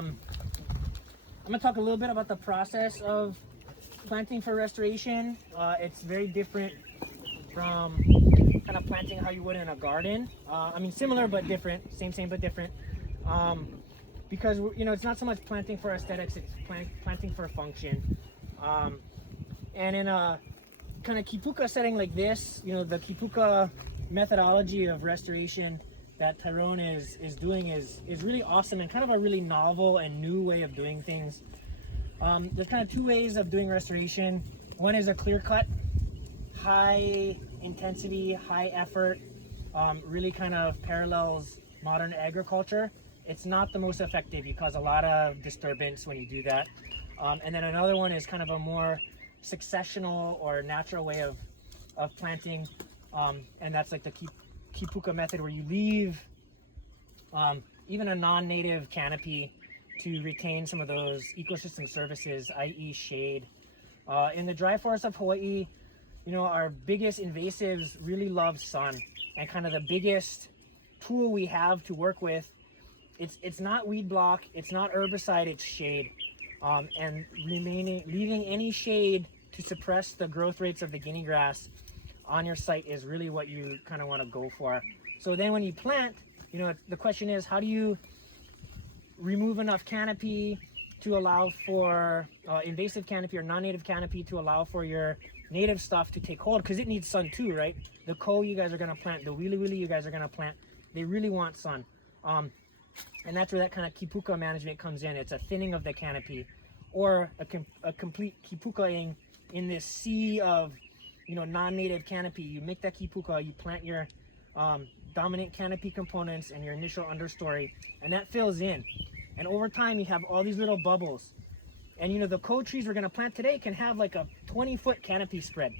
I'm going to talk a little bit about the process of planting for restoration. It's very different from kind of planting how you would in a garden. I mean, similar but different, same but different. Because, you know, it's not so much planting for aesthetics, it's planting for function. And in a kind of kīpuka setting like this, you know, the kīpuka methodology of restoration that Tyrone is doing is really awesome and kind of a really novel and new way of doing things. There's kind of two ways of doing restoration. One is a clear cut, high intensity, high effort, really kind of parallels modern agriculture. It's not the most effective. You cause a lot of disturbance when you do that. And then another one is kind of a more successional or natural way of planting. And that's like the kīpuka method, where you leave even a non-native canopy to retain some of those ecosystem services, i.e. shade. In the dry forests of Hawaii, you know, our biggest invasives really love sun, and kind of the biggest tool we have to work with, it's not weed block, it's not herbicide, it's shade. And leaving any shade to suppress the growth rates of the guinea grass on your site is really what you kind of want to go for. So then when you plant, you know, the question is, how do you remove enough canopy to allow for invasive canopy or non-native canopy to allow for your native stuff to take hold, because it needs sun too, right? The ko you guys are going to plant, the wili wili you guys are going to plant, they really want sun. And that's where that kind of kīpuka management comes in. It's a thinning of the canopy, or a complete kīpukaing in this sea of, you know, non-native canopy. You make that kīpuka, you plant your dominant canopy components and your initial understory, and that fills in. And over time, you have all these little bubbles. And, you know, the ko trees we're going to plant today can have like a 20-foot canopy spread.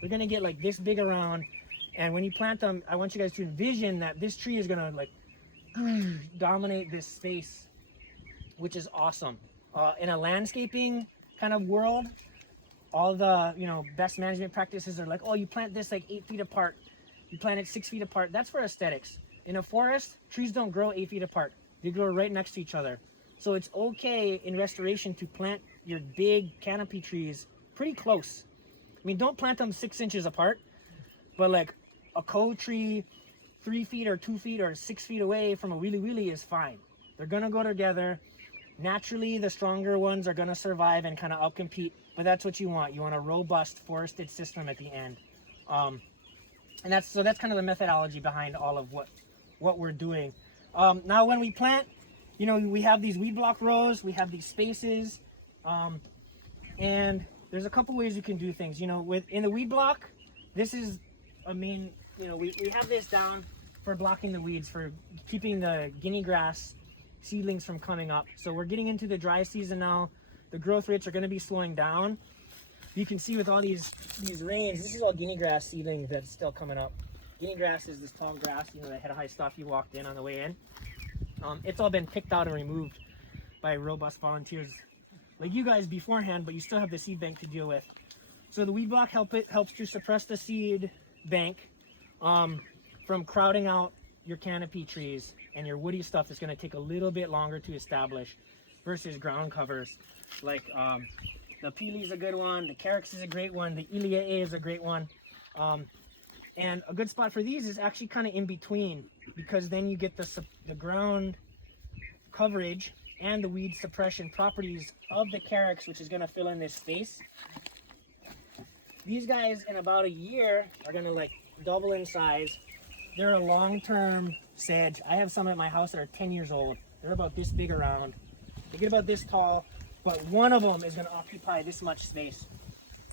They're going to get like this big around. And when you plant them, I want you guys to envision that this tree is going to like dominate this space, which is awesome. In a landscaping kind of world, all the, you know, best management practices are like, oh, you plant this like 8 feet apart, you plant it 6 feet apart. That's for aesthetics. In a forest, trees don't grow 8 feet apart, they grow right next to each other. So it's okay in restoration to plant your big canopy trees pretty close. I mean, don't plant them 6 inches apart, but like a ko tree 3 feet or 2 feet or 6 feet away from a wili wili is fine. They're gonna go together. Naturally, the stronger ones are gonna survive and kind of outcompete, but that's what you want. You want a robust forested system at the end. And that's kind of the methodology behind all of what we're doing. Now when we plant, you know, we have these weed block rows, we have these spaces, and there's a couple ways you can do things. You know, in the weed block, this is a main, you know, we have this down for blocking the weeds, for keeping the guinea grass seedlings from coming up. So we're getting into the dry season now. The growth rates are going to be slowing down. You can see with all these rains, this is all guinea grass seedlings that's still coming up. Guinea grass is this tall grass, you know, the head high stuff you walked in on the way in. It's all been picked out and removed by robust volunteers like you guys beforehand, but you still have the seed bank to deal with. So the weed block helps to suppress the seed bank from crowding out your canopy trees and your woody stuff that's going to take a little bit longer to establish versus ground covers. Like the pili is a good one, the carex is a great one, the iliae is a great one. And a good spot for these is actually kind of in between, because then you get the ground coverage and the weed suppression properties of the carex, which is going to fill in this space. These guys in about a year are going to like double in size. They're a long-term sedge. I have some at my house that are 10 years old. They're about this big around. They get about this tall, but one of them is going to occupy this much space.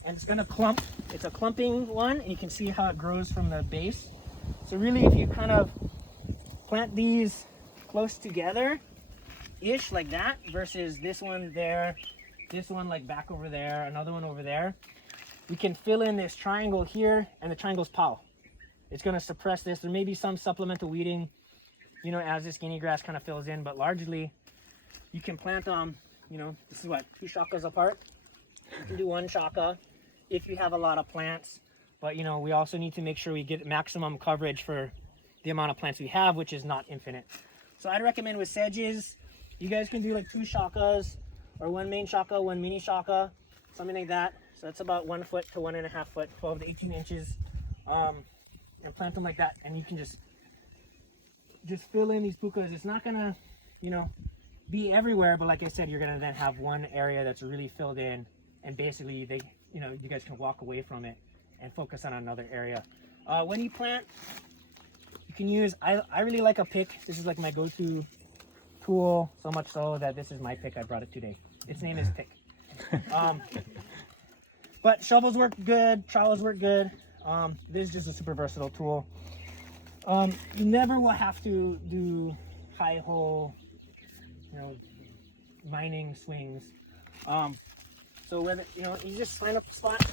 And it's going to clump. It's a clumping one, and you can see how it grows from the base. So really, if you kind of plant these close together-ish like that, versus this one there, this one like back over there, another one over there, we can fill in this triangle here, and the triangle's pow. It's going to suppress this. There may be some supplemental weeding, you know, as this guinea grass kind of fills in, but largely you can plant them, you know, this is what, 2 shakas apart. You can do 1 shaka if you have a lot of plants, but you know, we also need to make sure we get maximum coverage for the amount of plants we have, which is not infinite. So I'd recommend with sedges, You guys can do like 2 shakas or 1 main shaka, 1 mini shaka, something like that. So that's about 1 foot to 1.5 foot, 12 to 18 inches, and plant them like that. And you can just fill in these pukas. It's not gonna, you know, be everywhere, but like I said, you're gonna then have one area that's really filled in, and basically they, you know, you guys can walk away from it and focus on another area. When you plant, you can use, I really like a pick. This is like my go-to tool, so much so that this is my pick. I brought it today. Its name is Pick. But shovels work good, trowels work good. This is just a super versatile tool. You never will have to do high hole, you know, mining swings. So whether, you know, you just find a spot,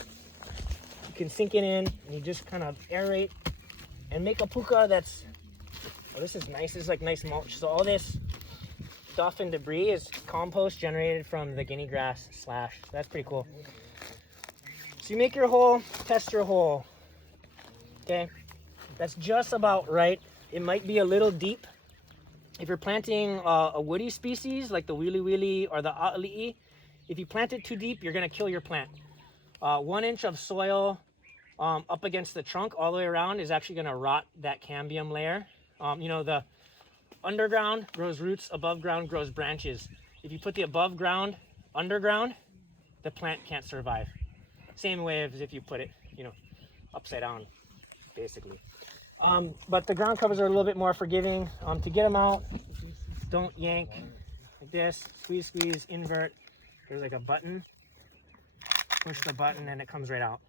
you can sink it in, and you just kind of aerate and make a puka that's, oh, this is nice. This is like nice mulch. So all this stuff and debris is compost generated from the guinea grass slash. So that's pretty cool. So you make your hole, test your hole. Okay, that's just about right. It might be a little deep. If you're planting a woody species like the wili wili or the a'ali'i, if you plant it too deep, you're gonna kill your plant. 1 inch of soil up against the trunk all the way around is actually gonna rot that cambium layer. You know, the underground grows roots, above ground grows branches. If you put the above ground underground, the plant can't survive. Same way as if you put it, you know, upside down, basically. But the ground covers are a little bit more forgiving. To get them out, don't yank like this. Squeeze, squeeze, invert. There's like a button. Push the button and it comes right out.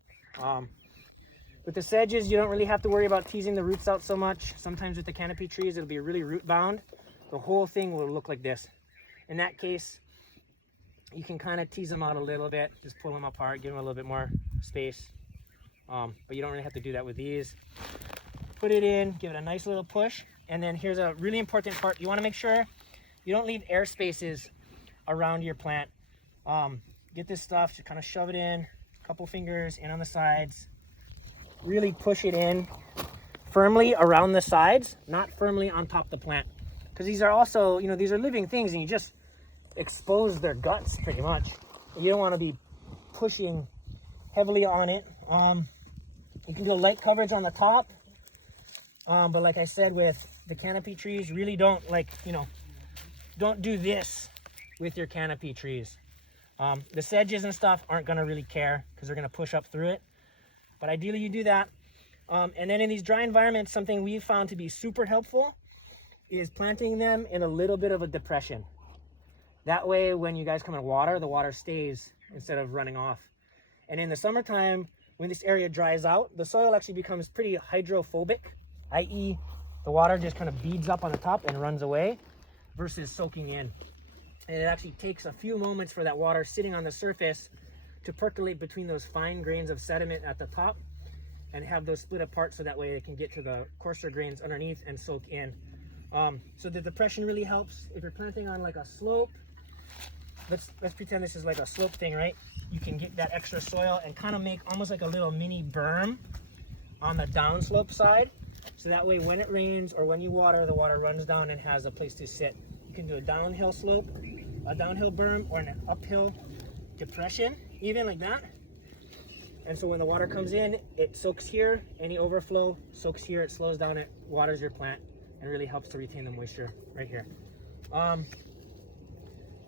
With the sedges, you don't really have to worry about teasing the roots out so much. Sometimes with the canopy trees, it'll be really root bound. The whole thing will look like this. In that case, you can kind of tease them out a little bit. Just pull them apart, give them a little bit more space. But you don't really have to do that with these. Put it in, give it a nice little push. And then here's a really important part. You want to make sure you don't leave air spaces around your plant. Get this stuff, just kind of shove it in, a couple fingers in on the sides. Really push it in firmly around the sides, not firmly on top of the plant. Because these are also, you know, these are living things and you just expose their guts pretty much. You don't want to be pushing heavily on it. You can do a light coverage on the top. But like I said, with the canopy trees, really don't don't do this with your canopy trees. The sedges and stuff aren't going to really care because they're going to push up through it. But ideally you do that. And then in these dry environments, something we've found to be super helpful is planting them in a little bit of a depression. That way, when you guys come in water, the water stays instead of running off. And in the summertime, when this area dries out, the soil actually becomes pretty hydrophobic, i.e. the water just kind of beads up on the top and runs away versus soaking in. And it actually takes a few moments for that water sitting on the surface to percolate between those fine grains of sediment at the top and have those split apart so that way it can get to the coarser grains underneath and soak in. So the depression really helps. If you're planting on like a slope, let's pretend this is like a slope thing, right? You can get that extra soil and kind of make almost like a little mini berm on the downslope side. So that way when it rains or when you water, the water runs down and has a place to sit. You can do a downhill slope, a downhill berm, or an uphill depression, even like that. And so when the water comes in, it soaks here, any overflow soaks here, it slows down, it waters your plant, and really helps to retain the moisture right here.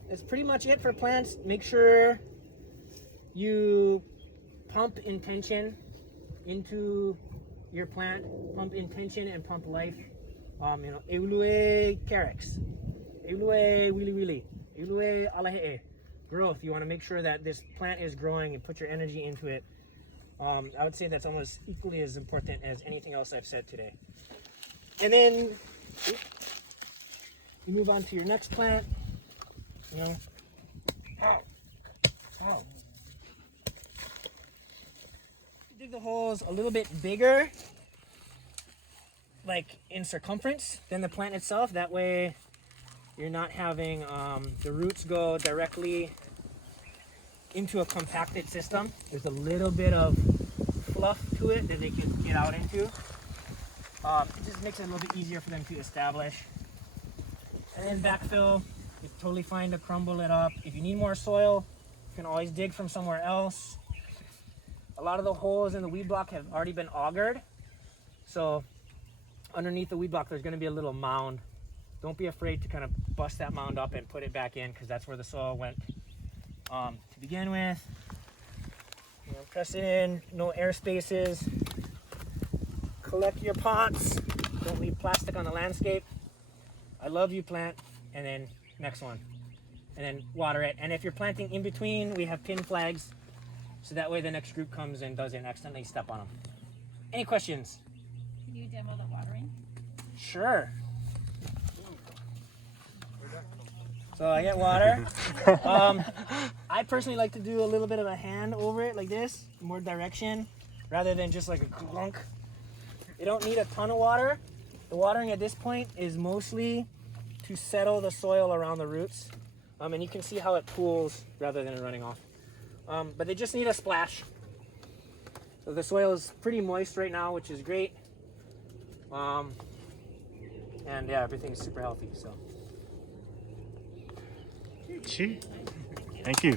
That's pretty much it for plants. Make sure you pump intention into your plant, pump intention and pump life. Eulue carex, eulue wili wili, eulue alahe'e. Growth. You want to make sure that this plant is growing and put your energy into it. I would say that's almost equally as important as anything else I've said today. And then you move on to your next plant. You know, dig the holes a little bit bigger, like in circumference, than the plant itself. That way you're not having the roots go directly into a compacted system. There's a little bit of fluff to it that they can get out into. It just makes it a little bit easier for them to establish. And then backfill It's totally fine to crumble it up. If you need more soil, you can always dig from somewhere else. A lot of the holes in the weed block have already been augered. So underneath the weed block, there's gonna be a little mound. Don't be afraid to kind of bust that mound up and put it back in, because that's where the soil went to begin with. You know, press it in, no air spaces. Collect your pots. Don't leave plastic on the landscape. I love you, plant. And then next one. And then water it. And if you're planting in between, we have pin flags. So that way the next group comes and doesn't accidentally step on them. Any questions? Can you demo the watering? Sure. So I get water. I personally like to do a little bit of a hand over it like this, more direction, rather than just like a clunk. You don't need a ton of water. The watering at this point is mostly to settle the soil around the roots. And you can see how it pools rather than running off. But they just need a splash. So the soil is pretty moist right now, which is great. And yeah, everything's super healthy. So. Thank you.